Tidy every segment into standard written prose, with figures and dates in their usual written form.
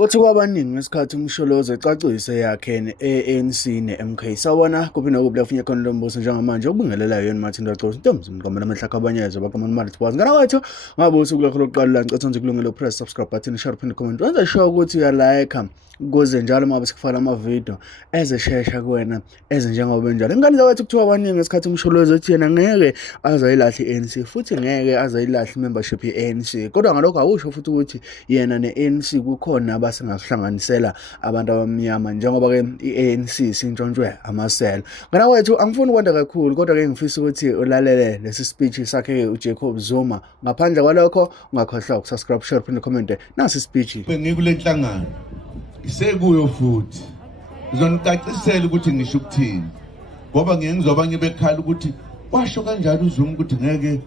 Uthi kwabaningi ngesikhathi umsholozi ecacise yakhe ne-ANC ne-MK sawona kuphi nokubi lafunye khona lombuso njengamanje okubingelelayo yena Martin Rhodes Ntombi mqamba namehla kabanyeza bakamani mali twazi ngana wethu ngabuthi kulokho lokuqala la ngicatha nje kulungelo press subscribe button share pin comment wenza sure ukuthi uya like ukuze njalo uma sikufaka ama-video ezeshesha kuwena ezinjengoba benjalo ingane zawethu kuthiwa abaningi ngesikhathi umsholozi ethi yena ngeke azayilahle i-ANC futhi ngeke azayilahle membership ye-ANC kodwa ngalokho awusho futhi ukuthi yena ne-ANC kukhona abasingahlanganisela abantu abamnyama njengoba-ke i-ANC sintshontshwe amasela. Ngana wethu angifuni ukwanda kakhulu kodwa-ke ngifisa ukuthi ulalele lesi speech sakhe uJacob Zuma. Ngaphandle kwalokho ungakhohlwa ukusubscribe, share, phinde comment nasi speech. Ngikule nhlangano isekuyo futhi ngizonicacisela ukuthi ngisho ukuthini ngoba ngizoba ngibekhala ukuthi washo kanjalo uZuma ukuthi ngeke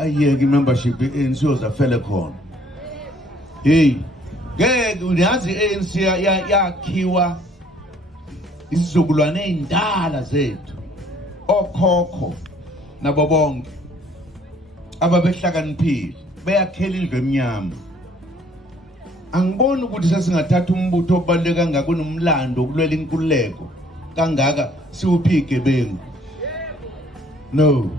ayeke membership ye-ANC yozafele khona. Hey, ngeke uyazi i-ANC yakhiwa isizukulwane ezindala zethu, okhokho nabo bonke ababehlakaniphile beyakhela indlu emnyama. Angiboni ukuthi sesingathatha umbutho obaluleke kangaka nomlando okulwela inkululeko kangaka siwuphi igebengu. No,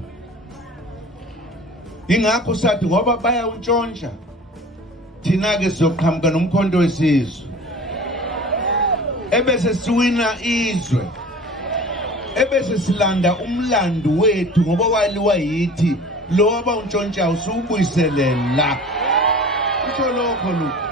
ingakho sathi ngoba bayawuntshontsha thina-ke sizoqhamuka nomkhonto wesizwe ebese siwina izwe, ebese silanda umlando wethu ngoba waliwa yithi lo abawuntshontshayo siwubuyiselela. Kusho lokho lokho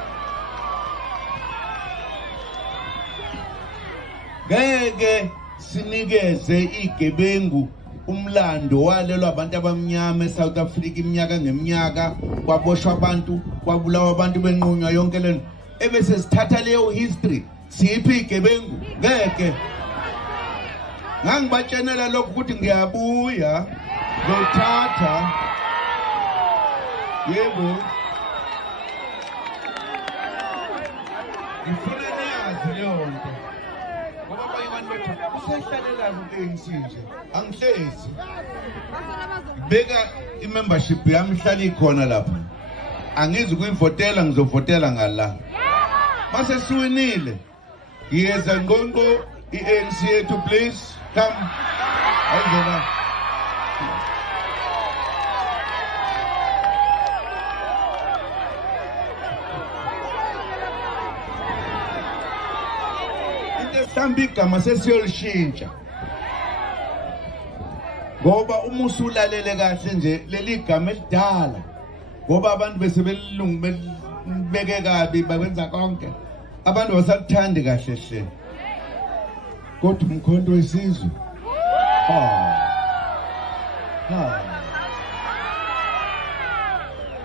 ngeke sinikeze igebengu umlando walelwa abantu abamnyama eSouth Africa iminyaka ngeminyaka, kwaboshwa abantu, kwabulawa abantu benqunywa yonke lento, ebese sithatha leyo history siphi igebengu. Ngeke ngangibatshenela lokho ukuthi ngiyabuya ngothatha, yebo ngifuna niyazi leyo nto ngoba abanye abantu bethu usehlalela ku-ANC nje angihlezi beka i-membership yami ihlala ikhona lapha, angizi ukuyivotela, ngizovotela ngala mase siwinile ngiyeza nqonqo i-ANC yethu please come ayizona. Mhlawumbe igama sesiyolishintsha ngoba uma usulalele kahle nje leli gama elidala ngoba abantu bese belibeke kabi bakwenza konke, abantu basakuthandi kahle hle, kodwa umkhonto wesizwe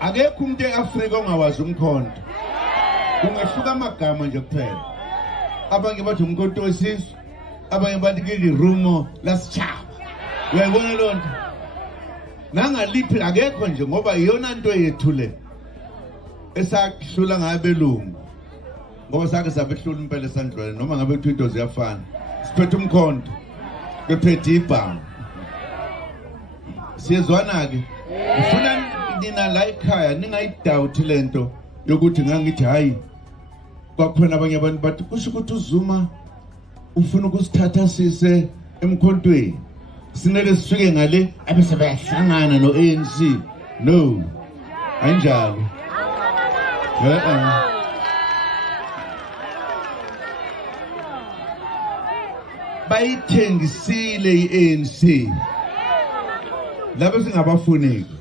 akekho umuntu e-Afrika ongawazi umkhonto, kungehluka amagama nje kuphela. Abanye bathi umkhonto wesizwe, abanye bathi ngilirumo lasitshaba. Uyayibona lo nto nangaliphi akekho nje ngoba iyona nto yethu le esahlula ngabelungu, ngoba sake sabehlula impela esandlweni noma ngabe kuthiwa into ziyafana, siphethe umkhonto bephethe ibhamu. Siyezwana-ke, ngifuna nina la ekhaya ningayidawuthi lento yokuthi ngangithi hayi kwakhona abanye abantu bathi kusho ukuthi uZuma ufuna ukusithatha sise emkhontweni sinele sifike ngale abese bayahlangana no-ANC. No, anjalo. Bayithengisile i-ANC laba singabafuneki.